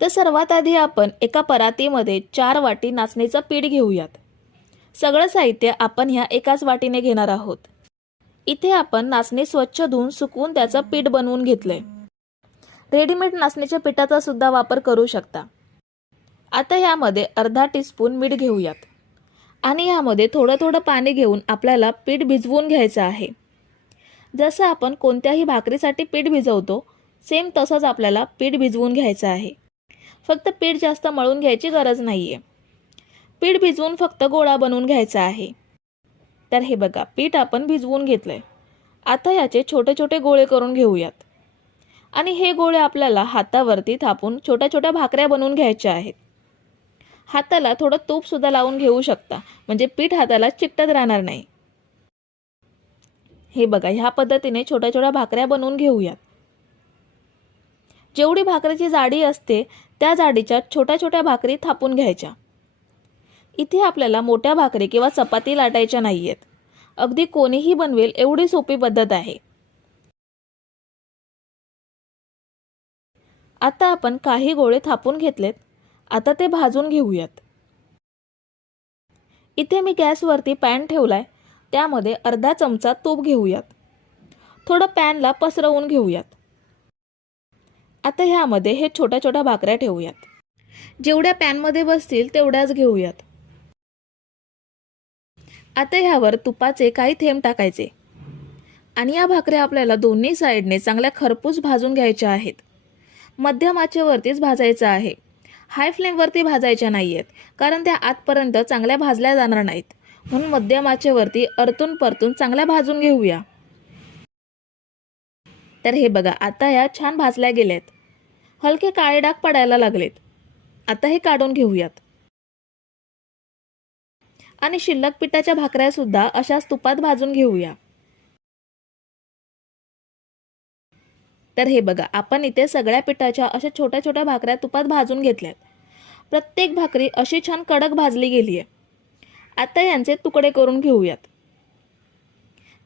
तर सर्वात आधी आपण एका परातीमध्ये चार वाटी नाचणीचं पीठ घेऊयात. सगळं साहित्य आपण ह्या एकाच वाटीने घेणार आहोत. इथे आपण नाचणी स्वच्छ धुवून सुकवून त्याचं पीठ बनवून घेतलंय. रेडीमेड नाचणीच्या पिठाचा सुद्धा वापर करू शकता. आता ह्यामध्ये अर्धा टीस्पून मीठ घेऊयात. आणि ह्यामध्ये थोडं थोडं पाणी घेऊन आपल्याला पीठ भिजवून घ्यायचं आहे. जसं आपण कोणत्याही भाकरीसाठी पीठ भिजवतो सेम तसंच आपल्याला पीठ भिजवून घ्यायचं आहे. फक्त पीठ जास्त मळून घ्यायची गरज नाही आहे पीठ भिजवून फक्त गोळा बनवून घ्यायचा आहे. तर हे बघा पीठ आपण भिजवून घेतलं आहे आता याचे छोटे छोटे गोळे करून घेऊयात. आणि हे गोळे आपल्याला हातावरती थापून छोट्या छोट्या भाकऱ्या बनवून घ्यायच्या आहेत. हाताला थोडं तूपसुद्धा लावून घेऊ शकता. म्हणजे पीठ हाताला चिकटत राहणार नाही. हे बघा ह्या पद्धतीने छोट्या छोट्या भाकऱ्या बनवून घेऊयात. जेवढी भाकरीची जाडी असते त्या जाडीच्या छोट्या छोट्या भाकरी थापून घ्यायच्या. इथे आपल्याला मोठ्या भाकरी किंवा चपाती लाटायच्या नाही आहेत अगदी कोणीही बनवेल एवढी सोपी पद्धत आहे. आता आपण काही गोळे थापून घेतलेत. आता ते भाजून घेऊयात. इथे मी गॅसवरती पॅन ठेवलाय. त्यामध्ये अर्धा चमचा तूप घेऊयात. थोडं पॅनला पसरवून घेऊयात. आता ह्यामध्ये हे छोट्या छोट्या भाकऱ्या ठेवूयात. जेवढ्या पॅनमध्ये बसतील तेवढ्याच घेऊयात. आता ह्यावर तुपाचे काही थेंब टाकायचे. आणि या भाकऱ्या आपल्याला दोन्ही साईडने चांगल्या खरपूस भाजून घ्यायच्या आहेत. मध्यम आचेवरतीच भाजायचं आहे. हाय फ्लेमवरती भाजायच्या नाही आहेत कारण त्या आतपर्यंत चांगल्या भाजल्या जाणार नाहीत. म्हणून मध्यम आचेवरती परतून चांगल्या भाजून घेऊया. तर हे बघा आता या छान भाजल्या गेल्यात. हलके काळे डाग पडायला लागलेत. आता हे काढून घेऊयात. आणि शिल्लक पिठाच्या भाकऱ्या सुद्धा अशाच तुपात भाजून घेऊया. तर हे बघा आपण इथे सगळ्या पिठाच्या अशा छोट्या छोट्या भाकऱ्या तुपात भाजून घेतल्यात. प्रत्येक भाकरी अशी छान कडक भाजली गेली आहे. आता यांचे तुकडे करून घेऊयात.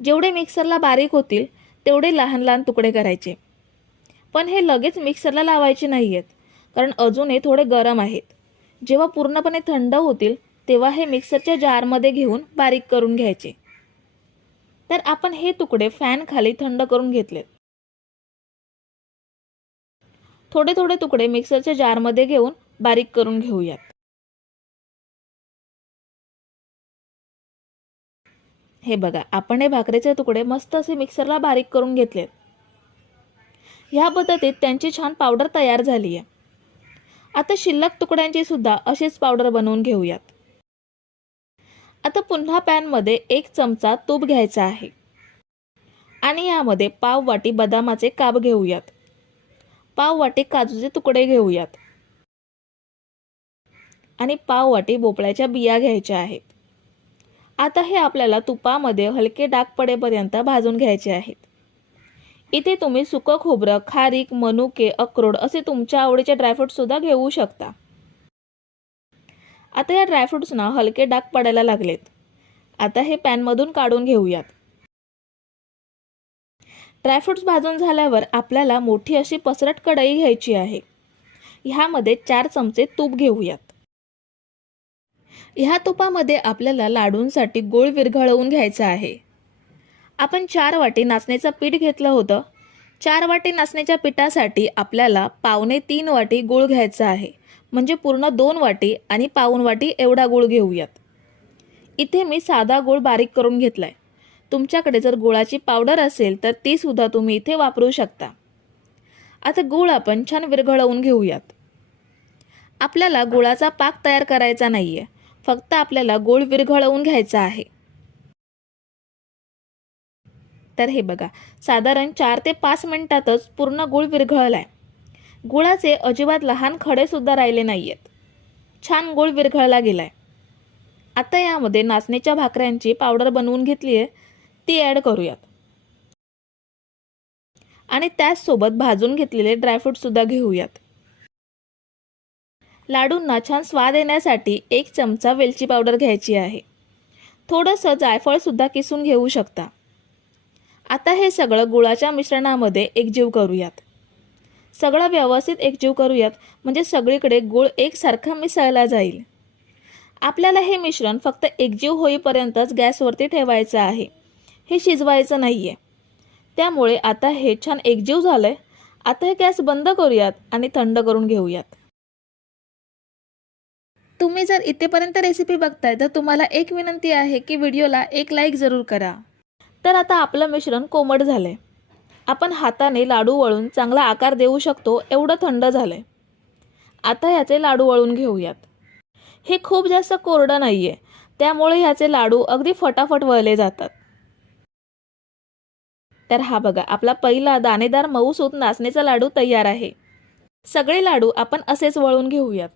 जेवढे मिक्सरला बारीक होतील तेवढे लहान लहान तुकडे करायचे. पण हे लगेच मिक्सरला लावायचे नाही आहेत कारण अजून हे थोडे गरम आहेत. जेव्हा पूर्णपणे थंड होतील तेव्हा हे मिक्सरच्या जारमध्ये घेऊन बारीक करून घ्यायचे. तर आपण हे तुकडे फॅन खाली थंड करून घेतलेत. थोडे थोडे तुकडे मिक्सरच्या जारमध्ये घेऊन बारीक करून घेऊयात. हे बघा आपण हे भाकरीचे तुकडे मस्त असे मिक्सरला बारीक करून घेतलेत. ह्या पद्धतीत त्यांची छान पावडर तयार झाली आहे आता शिल्लक तुकड्यांची सुद्धा अशीच पावडर बनवून घेऊयात. आता पुन्हा पॅनमध्ये एक चमचा तूप घ्यायचा आहे. आणि यामध्ये पाव वाटी बदामाचे काप घेऊयात. पाव वाटी काजूचे तुकडे घेऊयात. आणि पाव वाटी भोपळ्याच्या बिया घ्यायच्या आहेत. आता हे आपल्याला तुपामध्ये हलके डाग पडेपर्यंत भाजून घ्यायचे आहेत. इथे तुम्ही सुकं खोबरं खारीक मनुके अक्रोड असे तुमच्या आवडीचे ड्रायफ्रूट सुद्धा घेऊ शकता. आता या ड्रायफ्रुट्सना हलके डाग पडायला लागलेत. आता हे पॅनमधून काढून घेऊयात. ड्रायफ्रुट्स भाजून झाल्यावर आपल्याला मोठी अशी पसरट कढई घ्यायची आहे. ह्यामध्ये चार चमचे तूप घेऊयात. ह्या तुपामध्ये आपल्याला लाडूंसाठी गोळ विरघळवून घ्यायचा आहे. आपण चार वाटी नाचण्याचं पीठ घेतलं होतं. चार वाटी नाचण्याच्या पिठासाठी आपल्याला पावणे तीन वाटी गूळ घ्यायचा आहे. म्हणजे पूर्ण दोन वाटी आणि पाऊन वाटी एवढा गूळ घेऊयात. इथे मी साधा गूळ बारीक करून घेतला आहे तुमच्याकडे जर गुळाची पावडर असेल तर ती सुद्धा तुम्ही इथे वापरू शकता. आता गूळ आपण छान विरघळवून घेऊयात. आपल्याला गुळाचा पाक तयार करायचा नाही आहे फक्त आपल्याला गूळ विरघळवून घ्यायचा आहे. तर हे बघा साधारण चार ते पाच मिनिटातच पूर्ण गूळ विरघळलाय. गुळाचे अजिबात लहान खडे सुद्धा राहिले नाही आहेत छान गूळ विरघळला गेलाय. आता यामध्ये नाचणीच्या भाकऱ्यांची पावडर बनवून घेतली आहे ती ॲड करूयात. आणि त्याचसोबत भाजून घेतलेले ड्रायफ्रूटसुद्धा घेऊयात. लाडूंना छान स्वाद येण्यासाठी एक चमचा वेलची पावडर घ्यायची आहे. थोडंसं जायफळसुद्धा किसून घेऊ शकता. आता हे सगळं गुळाच्या मिश्रणामध्ये एकजीव करूयात. सगळं व्यवस्थित एकजीव करूयात म्हणजे सगळीकडे गूळ एकसारखा मिसळला जाईल. आपल्याला हे मिश्रण फक्त एकजीव होईपर्यंतच गॅसवरती ठेवायचं आहे. हे शिजवायचं नाही आहे त्यामुळे आता हे छान एकजीव झालं आहे आता हे गॅस बंद करूयात आणि थंड करून घेऊयात. तुम्ही जर इथेपर्यंत रेसिपी बघताय तर तुम्हाला एक विनंती आहे की व्हिडिओला एक लाईक जरूर करा. तर आता आपलं मिश्रण कोमट झालंय. आपण हाताने लाडू वळून चांगला आकार देऊ शकतो एवढं थंड झालंय. आता ह्याचे लाडू वळून घेऊयात. हे खूप जास्त कोरडं नाही आहे त्यामुळे ह्याचे लाडू अगदी फटाफट वळले जातात. तर हा बघा आपला पहिला दाणेदार मऊसूत नाचणीचा लाडू तयार आहे. सगळे लाडू आपण असेच वळून घेऊयात.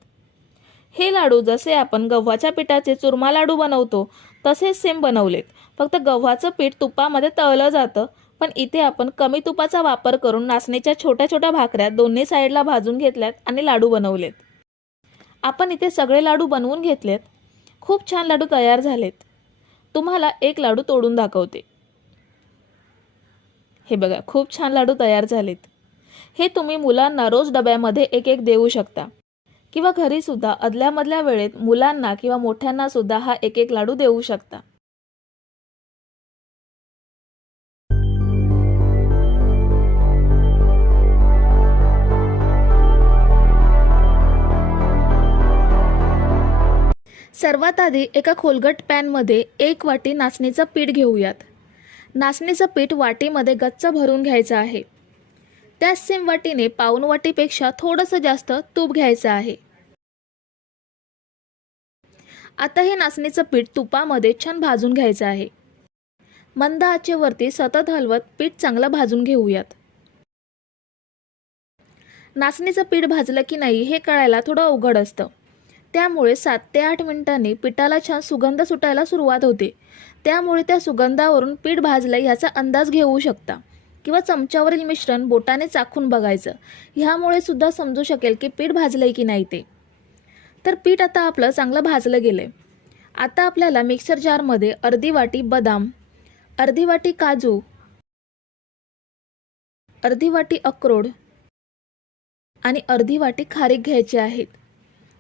हे लाडू जसे आपण गव्हाच्या पिठाचे चुरमा लाडू बनवतो तसेच सेम बनवलेत. फक्त गव्हाचं पीठ तुपामध्ये तळलं जातं पण इथे आपण कमी तुपाचा वापर करून नाचणीच्या छोट्या छोट्या भाकऱ्या दोन्ही साईडला भाजून घेतल्यात आणि लाडू बनवलेत. आपण इथे सगळे लाडू बनवून घेतलेत. खूप छान लाडू तयार झालेत. तुम्हाला एक लाडू तोडून दाखवते. हे बघा खूप छान लाडू तयार झालेत. हे तुम्ही मुलांना रोज डब्यामध्ये एक एक देऊ शकता. किंवा घरीसुद्धा अदल्यामधल्या वेळेत मुलांना किंवा मोठ्यांना सुद्धा हा एक एक लाडू देऊ शकता. सर्वात आधी एका खोलगट पॅनमध्ये एक वाटी नाचणीचं पीठ घेऊयात. नाचणीचं पीठ वाटीमध्ये गच्च भरून घ्यायचं आहे. त्याच सेम वाटीने पाऊन वाटीपेक्षा थोडंसं जास्त तूप घ्यायचं आहे. आता हे नाचणीचं पीठ तुपामध्ये छान भाजून घ्यायचं आहे. मंद आचेवरती सतत हलवत पीठ चांगलं भाजून घेऊयात. नाचणीचं पीठ भाजलं की नाही हे कळायला थोडं अवघड असतं. त्यामुळे सात ते आठ मिनिटांनी पिठाला छान सुगंध सुटायला सुरुवात होते. त्यामुळे त्या सुगंधावरून पीठ भाजलं याचा अंदाज घेऊ शकता. किंवा चमच्यावरील मिश्रण बोटाने चाखून बघायचं. ह्यामुळे सुद्धा समजू शकेल की पीठ भाजलं आहे की नाही ते. तर पीठ आता आपलं चांगलं भाजलं गेलं आहे आता आपल्याला मिक्सर जारमध्ये अर्धी वाटी बदाम अर्धी वाटी काजू अर्धी वाटी अक्रोड आणि अर्धी वाटी खारीक घ्यायची आहेत.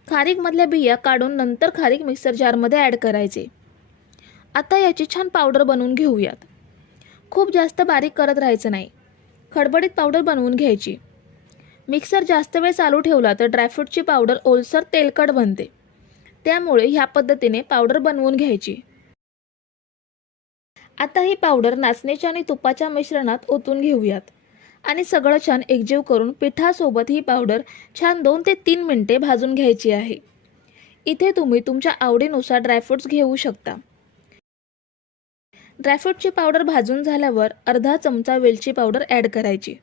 खारीकमधल्या बिया काढून नंतर खारीक मिक्सर जारमध्ये ॲड करायचे. आता याची छान पावडर बनवून घेऊयात. खूप जास्त बारीक करत राहायचं नाही. खडबडीत पावडर बनवून घ्यायची. मिक्सर जास्त वेळ चालू ठेवला तर ड्रायफ्रूटची पावडर ओलसर तेलकट बनते. त्यामुळे ह्या पद्धतीने पावडर बनवून घ्यायची. आता ही पावडर नाचणीच्या आणि तुपाच्या मिश्रणात ओतून घेऊयात. आणि सगळं छान एकजीव करून पिठासोबत ही पावडर छान दोन ते तीन मिनटे भाजून घ्यायची आहे. इथे तुम्ही तुमच्या आवडीनुसार ड्रायफ्रुट्स घेऊ शकता. ड्रायफ्रूटची पावडर भाजून झाल्यावर अर्धा चमचा वेलची पावडर ॲड करायची.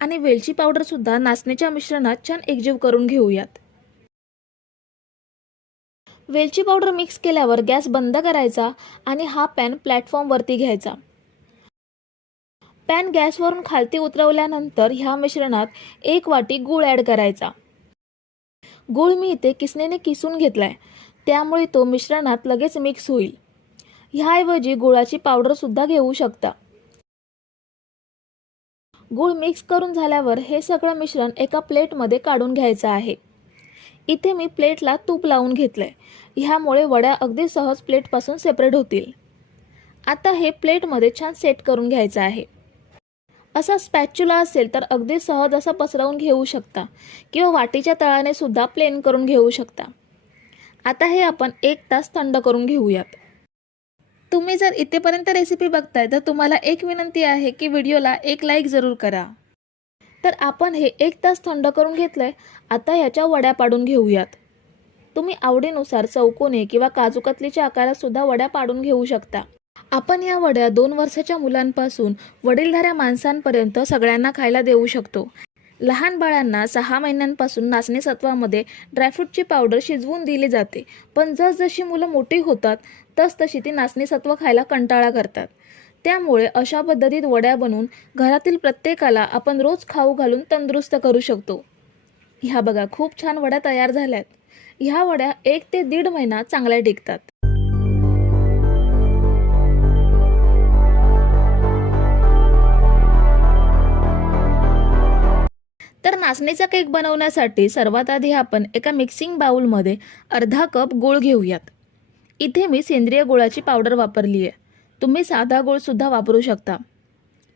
आणि वेलची पावडरसुद्धा नाचणीच्या मिश्रणात छान एकजीव करून घेऊयात. वेलची पावडर मिक्स केल्यावर गॅस बंद करायचा आणि हा पॅन प्लॅटफॉर्मवरती घ्यायचा. पॅन गॅसवरून खालती उतरवल्यानंतर ह्या मिश्रणात एक वाटी गूळ ॲड करायचा. गूळ मी इथे किसनेने किसून घेतलाय. त्यामुळे तो मिश्रणात लगेच मिक्स होईल. ह्याऐवजी गुळाची पावडरसुद्धा घेऊ शकता. गूळ मिक्स करून झाल्यावर हे सगळं मिश्रण एका प्लेटमध्ये काढून घ्यायचं आहे. इथे मी प्लेटला तूप लावून घेतलंय. ह्यामुळे वड्या अगदी सहज प्लेटपासून सेपरेट होतील. आता हे प्लेटमध्ये छान सेट करून घ्यायचं आहे. असा स्पॅच्युला असेल तर अगदी सहज असा पसरवून घेऊ शकता किंवा वाटीच्या तळाने सुद्धा प्लेन करून घेऊ शकता. आता हे आपण एक तास थंड करून घेऊयात. तुम्ही जर इथेपर्यंत रेसिपी बघताय तर तुम्हाला एक विनंती आहे की व्हिडिओला एक लाईक जरूर करा. तर आपण हे एक तास थंड करून घेतलंय आता ह्याच्या वड्या पाडून घेऊयात. तुम्ही आवडीनुसार चौकोने किंवा काजूकतलीच्या आकारात सुद्धा वड्या पाडून घेऊ शकता. आपण या वड्या दोन वर्षाच्या मुलांपासून वडीलधाऱ्या माणसांपर्यंत सगळ्यांना खायला देऊ शकतो. लहान बाळांना सहा महिन्यांपासून नाचणी सत्वामध्ये ड्रायफ्रूटची पावडर शिजवून दिली जाते. पण जसजशी मुलं मोठी होतात तसतशी ती नाचणी सत्व खायला कंटाळा करतात. त्यामुळे अशा पद्धतीत वड्या बनवून घरातील प्रत्येकाला आपण रोज खाऊ घालून तंदुरुस्त करू शकतो. ह्या बघा खूप छान वड्या तयार झाल्यात. ह्या वड्या एक ते दीड महिना चांगल्या टिकतात. तर नाचणीचा केक बनवण्यासाठी सर्वात आधी आपण एका मिक्सिंग बाउलमध्ये अर्धा कप गूळ घेऊयात. इथे मी सेंद्रिय गुळाची पावडर वापरली आहे. तुम्ही साधा गूळसुद्धा वापरू शकता.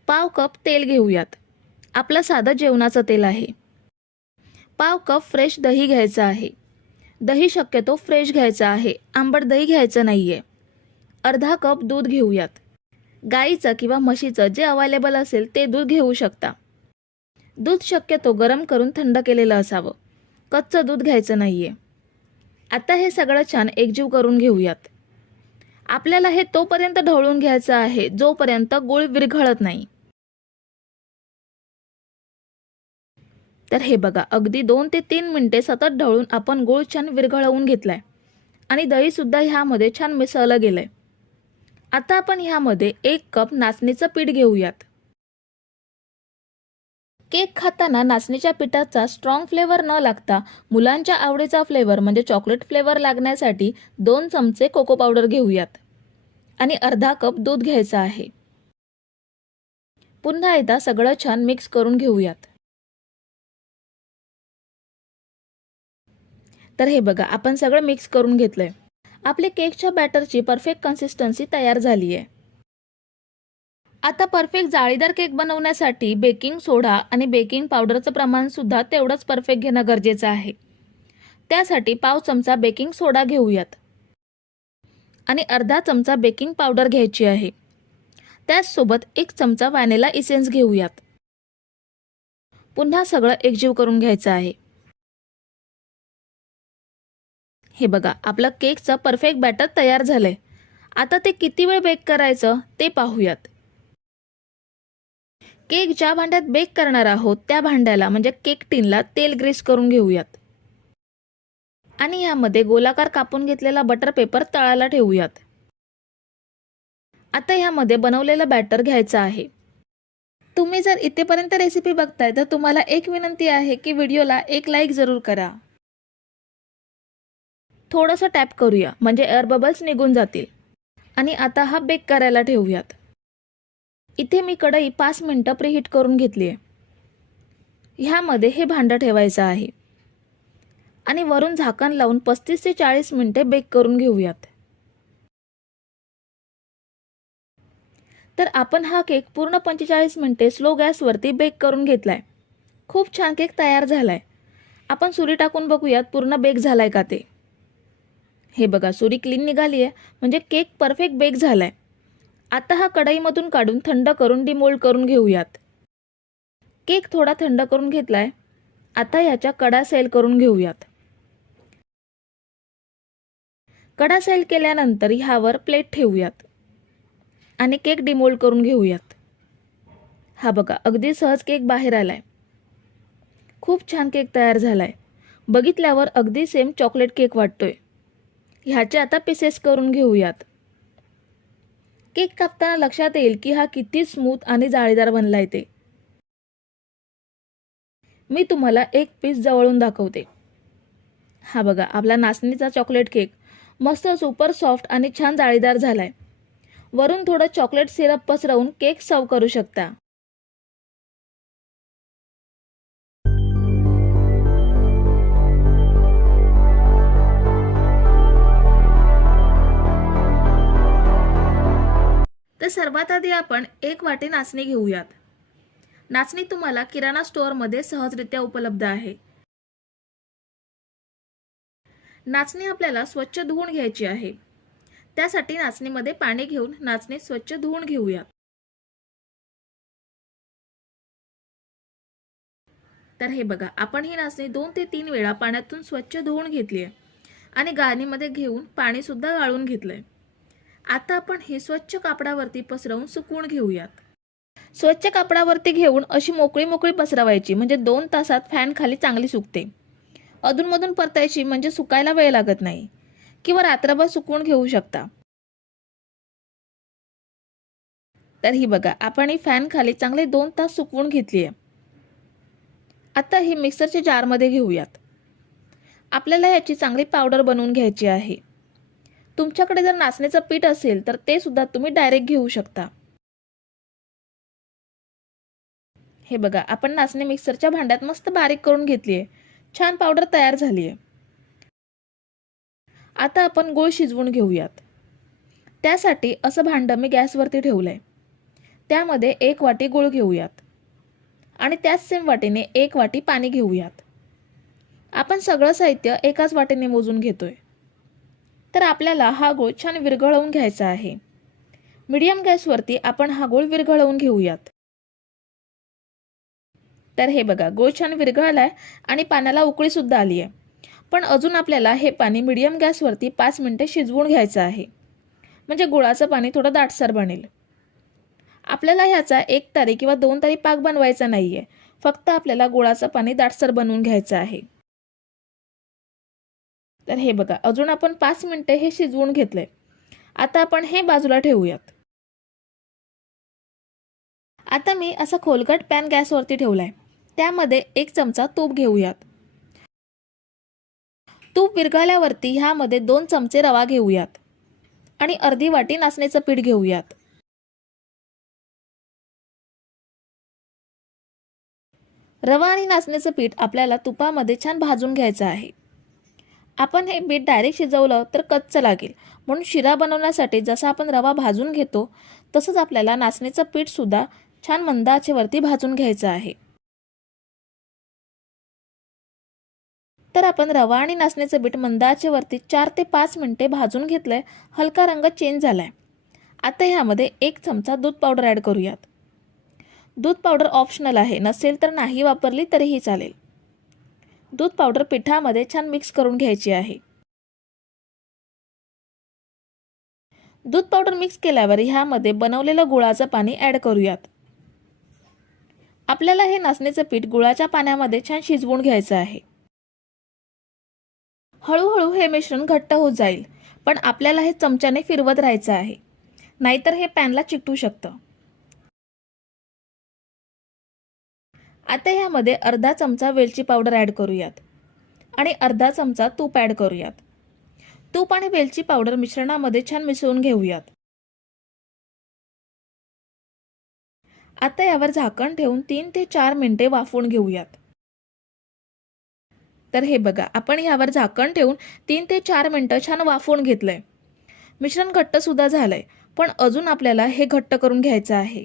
पाव कप तेल घेऊयात. आपलं साधं जेवणाचं तेल आहे. पाव कप फ्रेश दही घ्यायचं आहे. दही शक्यतो फ्रेश घ्यायचं आहे. आंबट दही घ्यायचं नाही आहे अर्धा कप दूध घेऊयात. गाईचं किंवा म्हशीचं जे अवेलेबल असेल ते दूध घेऊ शकता. दूध शक्यतो गरम करून थंड केलेलं असावं. कच्चं दूध घ्यायचं नाही आहे आता हे सगळं छान एकजीव करून घेऊयात. आपल्याला हे तोपर्यंत ढवळून घ्यायचं आहे जोपर्यंत गुळ विरघळत नाही. तर हे बघा अगदी दोन ते तीन मिनिटे सतत ढवळून आपण गूळ छान विरघळवून घेतलाय. आणि दहीसुद्धा ह्यामध्ये छान मिसळलं गेलंय. आता आपण ह्यामध्ये एक कप नाचणीचं पीठ घेऊयात. केक खाताना नाचणीच्या पिठाचा स्ट्रॉंग फ्लेवर न लागता मुलांच्या आवडीचा फ्लेवर म्हणजे चॉकलेट फ्लेवर लागण्यासाठी दोन चमचे कोको पावडर घेऊयात. आणि अर्धा कप दूध घ्यायचं आहे. पुन्हा एकदा सगळं छान मिक्स करून घेऊयात. तर हे बघा आपण सगळं मिक्स करून घेतलंय. आपले केकच्या बॅटरची परफेक्ट कन्सिस्टन्सी तयार झाली आहे आता परफेक्ट जाळीदार केक बनवण्यासाठी बेकिंग सोडा आणि बेकिंग पावडरचं प्रमाणसुद्धा तेवढंच परफेक्ट घेणं गरजेचं आहे. त्यासाठी पाव चमचा बेकिंग सोडा घेऊयात. आणि अर्धा चमचा बेकिंग पावडर घ्यायची आहे. त्याचसोबत एक चमचा व्हॅनिला इसेन्स घेऊयात. पुन्हा सगळं एकजीव करून घ्यायचं आहे. हे बघा आपलं केकचं परफेक्ट बॅटर तयार झालंय. आता ते किती वेळ बेक करायचं ते पाहूयात. केक ज्या भांड्यात बेक करणार आहोत त्या भांड्याला म्हणजे केक टिनला तेल ग्रीस करून घेऊयात. आणि यामध्ये गोलाकार कापून घेतलेला बटर पेपर तळाला ठेवूयात. आता ह्यामध्ये बनवलेलं बॅटर घ्यायचं आहे. तुम्ही जर इथेपर्यंत रेसिपी बघताय तर तुम्हाला एक विनंती आहे की व्हिडिओला एक लाईक जरूर करा. थोडंसं टॅप करूया म्हणजे एअर बबल्स निघून जातील. आणि आता हा बेक करायला ठेवूयात. इथे मी कढई पाच मिनटं प्रिहीट करून घेतली आहे. ह्यामध्ये हे भांडं ठेवायचं आहे. आणि वरून झाकण लावून पस्तीस ते चाळीस मिनटे बेक करून घेऊयात. तर आपण हा केक पूर्ण पंचेचाळीस मिनटे स्लो गॅसवरती बेक करून घेतलाय. खूप छान केक तयार झालाय. आपण सुरी टाकून बघूयात पूर्ण बेक झालाय का ते. हे बघा सुरी क्लीन निघाली आहे म्हणजे केक परफेक्ट बेक झालाय. आता हा कढईमधून काढून थंड करून डिमोल्ड करून घेऊयात. केक थोडा थंड करून घेतलाय. आता याच्या कडा सेल करून घेऊयात. कडा सेल केल्यानंतर ह्यावर प्लेट ठेवूयात. आणि केक डिमोल्ड करून घेऊयात. हा बघा अगदी सहज केक बाहेर आलाय. खूप छान केक तयार झालाय. बघितल्यावर अगदी सेम चॉकलेट केक वाटतोय. ह्याचे आता पीसेस करून घेऊयात. केक कापताना लक्षात येईल की हा किती स्मूथ आणि जाळीदार बनलाय ते. मी तुम्हाला एक पीस जवळून दाखवते. हा बघा आपला नाचणीचा चॉकलेट केक. मस्त सुपर सॉफ्ट आणि छान जाळीदार झालाय. वरून थोडं चॉकलेट सिरप पसरवून केक सर्व करू शकता. तर सर्वात आधी आपण एक वाटी नाचणी घेऊयात. नाचणी तुम्हाला किराणा स्टोअरमध्ये सहजरित्या उपलब्ध आहे. नाचणी आपल्याला स्वच्छ धुवून घ्यायची आहे. त्यासाठी नाचणीमध्ये पाणी घेऊन नाचणी स्वच्छ धुवून घेऊयात. तर हे बघा आपण ही नाचणी दोन ते तीन वेळा पाण्यातून स्वच्छ धुवून घेतली आहे आणि गाळणीमध्ये घेऊन पाणीसुद्धा गाळून घेतलं आहे आता आपण हे स्वच्छ कापडावरती पसरवून सुकवून घेऊयात. स्वच्छ कापडावरती घेऊन अशी मोकळी मोकळी पसरवायची म्हणजे दोन तासात फॅन खाली चांगली सुकते. अधूनमधून परतायची म्हणजे सुकायला वेळ लागत नाही किंवा रात्रभर सुकवून घेऊ शकता. तर ही बघा आपण ही फॅन खाली चांगले दोन तास सुकवून घेतली आहे आता ही मिक्सरच्या जारमध्ये घेऊयात. आपल्याला याची चांगली पावडर बनवून घ्यायची आहे. तुमच्याकडे जर नाचण्याचं पीठ असेल तर ते सुद्धा तुम्ही डायरेक्ट घेऊ शकता. हे बघा आपण नाचणी मिक्सरच्या भांड्यात मस्त बारीक करून घेतली आहे छान पावडर तयार झाली आहे आता आपण गूळ शिजवून घेऊयात. त्यासाठी असं भांडं मी गॅसवरती ठेवलं आहे त्यामध्ये एक वाटी गूळ घेऊयात. आणि त्याच सेम वाटीने एक वाटी पाणी घेऊयात. आपण सगळं साहित्य एकाच वाटीने मोजून घेतोय. तर आपल्याला हा गोळ छान विरघळवून घ्यायचा आहे. मीडियम गॅसवरती आपण हा गूळ विरघळवून घेऊयात. तर हे बघा गूळ छान विरघळला आहे आणि पाण्याला उकळीसुद्धा आली आहे. पण अजून आपल्याला हे पाणी मीडियम गॅसवरती पाच मिनिटे शिजवून घ्यायचं आहे. म्हणजे गुळाचं पाणी थोडं दाटसर बनेल. आपल्याला ह्याचा एक तारी किंवा दोन तारी पाक बनवायचा नाहीये. फक्त आपल्याला गुळाचं पाणी दाटसर बनवून घ्यायचं आहे. तर हे बघा अजून आपण पाच मिनिटे हे शिजवून घेतलंय. आता आपण हे बाजूला ठेवूयात. आता मी असा खोलगट पॅन गॅसवरती ठेवलाय. त्यामध्ये एक चमचा तूप घेऊयात. तूप विरघळल्यावरती ह्यामध्ये दोन चमचे रवा घेऊयात. आणि अर्धी वाटी नाचण्याचं पीठ घेऊयात. रवा आणि नाचणीचं पीठ आपल्याला तुपामध्ये छान भाजून घ्यायचं आहे. आपण हे बीट डायरेक्ट शिजवलं तर कच्चं लागेल. म्हणून शिरा बनवण्यासाठी जसं आपण रवा भाजून घेतो तसंच आपल्याला नाचणीचं पीठसुद्धा छान मंद आचेवरती भाजून घ्यायचं आहे. तर आपण रवा आणि नाचणीचं बीट मंद आचेवरती चार ते पाच मिनिटे भाजून घेतलंय हलका रंग चेंज झालाय. आता ह्यामध्ये एक चमचा दूध पावडर ॲड करूयात. दूध पावडर ऑप्शनल आहे नसेल तर नाही वापरली तरीही चालेल. दूध पावडर पिठामध्ये छान मिक्स करून घ्यायची आहे. दूध पावडर मिक्स केल्यावर ह्यामध्ये बनवलेलं गुळाचं पाणी ॲड करूयात. आपल्याला हे नाचणीचं पीठ गुळाच्या पाण्यामध्ये छान शिजवून घ्यायचं आहे. हळूहळू हे मिश्रण घट्ट होत जाईल पण आपल्याला हे चमच्याने फिरवत राहायचं आहे. नाहीतर हे पॅनला चिकटू शकतं. आता ह्यामध्ये अर्धा चमचा वेलची पावडर ॲड करूयात. आणि अर्धा चमचा तूप ॲड करूयात. तूप आणि वेलची पावडर मिश्रणामध्ये छान मिसळून घेऊयात. आता यावर झाकण ठेवून तीन ते चार मिनिटे वाफवून घेऊयात. तर हे बघा आपण यावर झाकण ठेवून तीन ते चार मिनटं छान वाफवून घेतलंय. मिश्रण घट्टसुद्धा झालंय पण अजून आपल्याला हे घट्ट करून घ्यायचं आहे.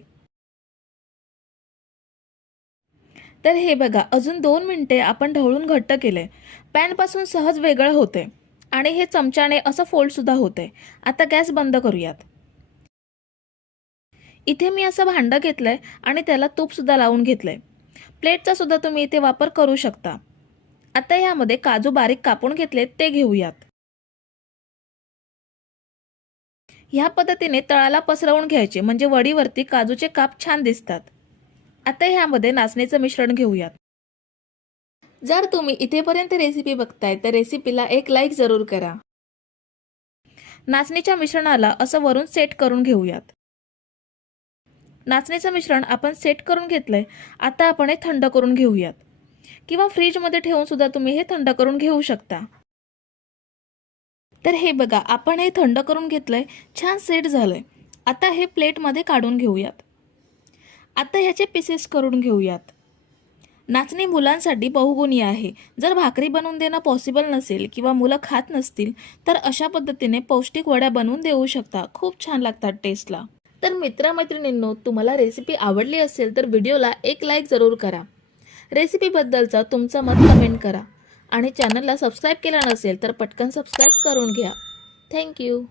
तर हे बघा अजून दोन मिनिटे आपण ढवळून घट्ट केले. पॅनपासून सहज वेगळं होते. आणि हे चमच्याने असं फोल्डसुद्धा होते. आता गॅस बंद करूयात. इथे मी असं भांडं घेतलं आहे आणि त्याला तूपसुद्धा लावून घेतलं आहे प्लेटचासुद्धा तुम्ही इथे वापर करू शकता. आता यामध्ये काजू बारीक कापून घेतले ते घेऊयात. ह्या पद्धतीने तळाला पसरवून घ्यायचे म्हणजे वडीवरती काजूचे काप छान दिसतात. आता ह्यामध्ये नाचणीचं मिश्रण घेऊयात. जर तुम्ही इथेपर्यंत रेसिपी बघताय तर रेसिपीला एक लाईक जरूर करा. नाचणीच्या मिश्रणाला असं वरून सेट करून घेऊयात. नाचणीचं मिश्रण आपण सेट करून घेतलंय आता आपण हे थंड करून घेऊयात. किंवा फ्रीजमध्ये ठेवून सुद्धा तुम्ही हे थंड करून घेऊ शकता. तर हे बघा आपण हे थंड करून घेतलंय छान सेट झालंय. आता हे प्लेटमध्ये काढून घेऊयात. आता ह्याचे पीसेस करून घेऊयात. नाचणी मुलांसाठी बहुगुणी आहे. जर भाकरी बनवून देणं पॉसिबल नसेल किंवा मुलं खात नसतील तर अशा पद्धतीने पौष्टिक वड्या बनवून देऊ शकता. खूप छान लागतात टेस्टला तर मित्रमैत्रिणींनो तुम्हाला रेसिपी आवडली असेल तर व्हिडिओला एक लाईक जरूर करा. रेसिपीबद्दलचं तुमचं मत कमेंट करा. आणि चॅनलला सबस्क्राईब केलं नसेल तर पटकन सबस्क्राईब करून घ्या. थँक्यू